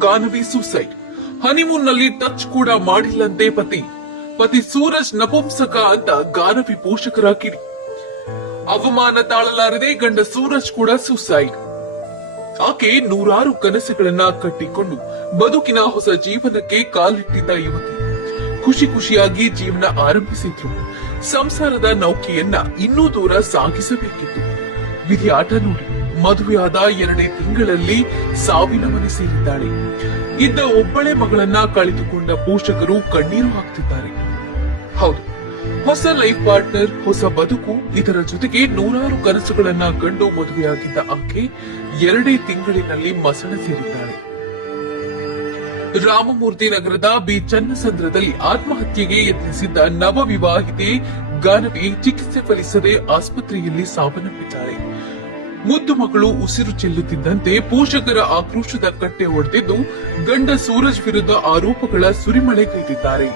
Ganavi suicide ಹನಿಮೂನ್ನಲ್ಲಿ touch ಕೂಡ ಮಾಡಿಲ್ಲಂತೆ ಪತಿ. ಪತಿ ಸೂರಜ್ ನಪುಂಸಕ ಅಂತ ಗಾನವಿ ಪೋಷಕರ ಕಿಡಿ ಅವಮಾನ ತಾಳಲಾರದೆ ಗಂಡ ಸೂರಜ್ ಕೂಡ ಸೂಸೈಡ್ ಆಕೆ ನೂರಾರು ಕನಸುಗಳನ್ನ ಕಟ್ಟಿಕೊಂಡು ಬದುಕಿನ ಹೊಸ ಜೀವನಕ್ಕೆ ಕಾಲಿಟ್ಟಿದ್ದ ಯುವತಿ. ಖುಷಿ ಖುಷಿಯಾಗಿ ಜೀವನ ಆರಂಭಿಸಿದ್ರು. ಸಂಸಾರದ ನೌಕೆಯನ್ನ ಇನ್ನೂ ದೂರ ಸಾಗಿಸಬೇಕಿತ್ತು. ವಿಧಿ ಆಟ ನೋಡಿ. ಮದುವೆಯಾದ ಎರಡೇ ತಿಂಗಳಲ್ಲಿ ಸಾವಿನ ಮನೆ ಸೇರಿದ್ದಾಳೆ. ಇದ್ದ ಒಬ್ಬಳೆ ಮಗಳನ್ನ ಕಳೆದುಕೊಂಡ ಪೋಷಕರು ಕಣ್ಣೀರು ಹಾಕ್ತಿದ್ದಾರೆ. ಹೌದು, ಹೊಸ ಲೈಫ್ ಪಾರ್ಟ್ನರ್, ಹೊಸ ಬದುಕು, ಇದರ ಜೊತೆಗೆ ನೂರಾರು ಕನಸುಗಳನ್ನ ಕಂಡು ಮದುವೆಯಾಗಿದ್ದ ಆಕೆ ಎರಡೇ ತಿಂಗಳಿನಲ್ಲಿ ಮಸಣ ಸೇರಿದ್ದಾಳೆ. ರಾಮಮೂರ್ತಿ ನಗರದ ಬಿ ಚನ್ನಸಂದ್ರದಲ್ಲಿ ಆತ್ಮಹತ್ಯೆಗೆ ಯತ್ನಿಸಿದ್ದ ನವ ವಿವಾಹಿತೆ ಗಾನವಿ ಚಿಕಿತ್ಸೆ ಫಲಿಸದೆ ಆಸ್ಪತ್ರೆಯಲ್ಲಿ ಸಾವನ್ನಪ್ಪಿದ್ದಾರೆ. ಮುದ್ದು ಮಗಳು ಉಸಿರು ಚೆಲ್ಲುತ್ತಿದ್ದಂತೆ ಪೋಷಕರ ಆಕ್ರೋಶದ ಕಟ್ಟೆ ಹೊಡೆದಿದ್ದು ಗಂಡ ಸೂರಜ್ ವಿರುದ್ಧ ಆರೋಪಗಳ ಸುರಿಮಳೆ ಕೈದಿದ್ದಾರೆ.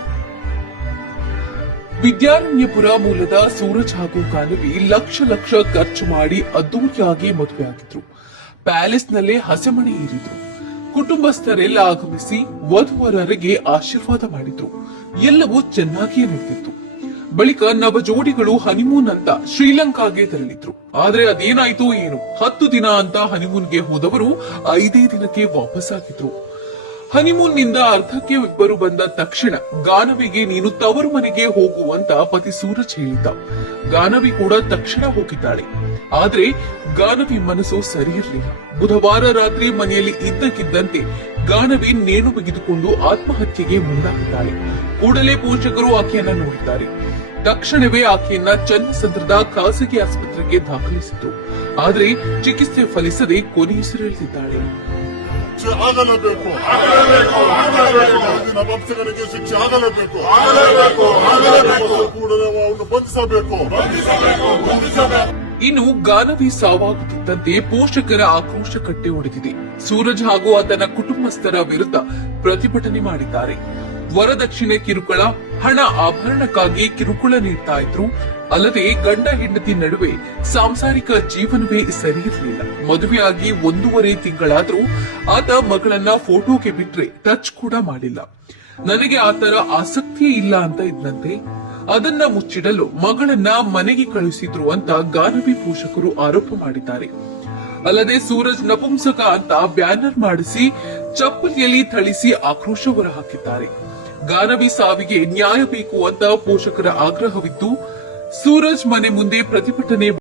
ವಿದ್ಯಾರಣ್ಯಪುರ ಮೂಲದ ಸೂರಜ್ ಹಾಗೂ ಕಾನವಿ ಲಕ್ಷ ಲಕ್ಷ ಖರ್ಚು ಮಾಡಿ ಅದ್ದೂರಿಯಾಗಿ ಮದುವೆಯಾಗಿದ್ರು ಪ್ಯಾಲೇಸ್ನಲ್ಲೇ ಹಸೆಮಣೆ ಏರಿದ್ರು. ಕುಟುಂಬಸ್ಥರೆಲ್ಲ ಆಗಮಿಸಿ ವಧುವರರಿಗೆ ಆಶೀರ್ವಾದ ಮಾಡಿದ್ರು. ಎಲ್ಲವೂ ಚೆನ್ನಾಗಿಯೇ ನಡೆದಿತ್ತು. ಬಳಿಕ ನವ ಜೋಡಿಗಳು ಹನಿಮೂನ್ ಅಂತ ಶ್ರೀಲಂಕಾಗೆ ತೆರಳಿದ್ರು. ಆದ್ರೆ ಅದೇನಾಯ್ತು ಏನು? ಹತ್ತು ದಿನ ಅಂತ ಹನಿಮೂನ್ಗೆ ಹೋದವರು ಐದೇ ದಿನಕ್ಕೆ ವಾಪಸ್ ಆಗಿದ್ರು ಹನಿಮೂನ್ನಿಂದ ಅರ್ಧಕ್ಕೆ ಇಬ್ಬರು ಬಂದ ತಕ್ಷಣ ಗಾನವಿಗೆ ನೀನು ತವರು ಮನೆಗೆ ಹೋಗುವಂತ ಪತಿ ಸೂರಜ್ ಹೇಳಿದ್ದ. ಗಾನವಿ ಕೂಡ ತಕ್ಷಣ ಹೋಗಿದ್ದಾಳೆ. ಆದ್ರೆ ಗಾನವಿ ಮನಸ್ಸು ಸರಿಯಿರಲಿಲ್ಲ ಬುಧವಾರ ರಾತ್ರಿ ಮನೆಯಲ್ಲಿ ಇದ್ದಕ್ಕಿದ್ದಂತೆ ಗಾನವಿ ನೇಣು ಬಿಗಿದುಕೊಂಡು ಆತ್ಮಹತ್ಯೆಗೆ ಮುಂದಾಗಿದ್ದಾಳೆ. ಕೂಡಲೇ ಪೋಷಕರು ಆಕೆಯನ್ನ ನೋಡಿದ್ದಾರೆ. ತಕ್ಷಣವೇ ಆಕೆಯನ್ನ ಚನ್ನಸಂದ್ರದ ಖಾಸಗಿ ಆಸ್ಪತ್ರೆಗೆ ದಾಖಲಿಸಿತು. ಆದ್ರೆ ಚಿಕಿತ್ಸೆ ಫಲಿಸದೆ ಕೊನೆಯುಸಿರೆಳೆದಿದ್ದಾಳೆ ಶಿಕ್ಷೆ ಆಗಲೇಬೇಕು. ಮುಂದಿನ ಭಕ್ತರಿಗೆ ಶಿಕ್ಷೆ ಆಗಲೇಬೇಕು. ಕೂಡಲೇ ಅವನು ಬಂಧಿಸಬೇಕು. ಇನ್ನು ಗಾನವಿ ಸಾವಾಗುತ್ತಿದ್ದಂತೆ ಪೋಷಕರ ಆಕ್ರೋಶ ಕಟ್ಟೆ ಹೊಡೆದಿದೆ. ಸೂರಜ್ ಹಾಗೂ ಆತನ ಕುಟುಂಬಸ್ಥರ ವಿರುದ್ಧ ಪ್ರತಿಭಟನೆ ಮಾಡಿದ್ದಾರೆ. ವರದಕ್ಷಿಣೆ ಕಿರುಕುಳ ಹಣ ಆಭರಣಕ್ಕಾಗಿ ಕಿರುಕುಳ ನೀಡ್ತಾ ಇದ್ರು. ಅಲ್ಲದೆ ಗಂಡ ಹೆಂಡತಿ ನಡುವೆ ಸಾಂಸಾರಿಕ ಜೀವನವೇ ಸರಿ ಇರಲಿಲ್ಲ. ಮದುವೆಯಾಗಿ ಒಂದೂವರೆ ತಿಂಗಳಾದ್ರೂ ಆತ ಮಗಳನ್ನ ಫೋಟೋಗೆ ಬಿಟ್ರೆ ಟಚ್ ಕೂಡ ಮಾಡಿಲ್ಲ. ನನಗೆ ಆತರ ಆಸಕ್ತಿ ಇಲ್ಲ ಅಂತ ಇದ್ನಂತೆ. ಅದನ್ನ ಮುಚ್ಚಿಡಲು ಮಗಳನ್ನ ಮನೆಗೆ ಕಳುಹಿಸಿದ್ರು ಅಂತ ಗಾನವಿ ಪೋಷಕರು ಆರೋಪ ಮಾಡಿದ್ದಾರೆ. ಅಲ್ಲದೆ ಸೂರಜ್ ನಪುಂಸಕ ಅಂತ ಬ್ಯಾನರ್ ಮಾಡಿಸಿ ಚಪ್ಪಲಿಯಲ್ಲಿ ಥಳಿಸಿ ಆಕ್ರೋಶ ಹೊರಹಾಕಿದ್ದಾರೆ. ಗಾನವಿ ಸಾವಿಗೆ ನ್ಯಾಯ ಬೇಕು ಅಂತ ಪೋಷಕರ ಆಗ್ರಹವಿದ್ದು ಸೂರಜ್ ಮನೆ ಮುಂದೆ ಪ್ರತಿಭಟನೆ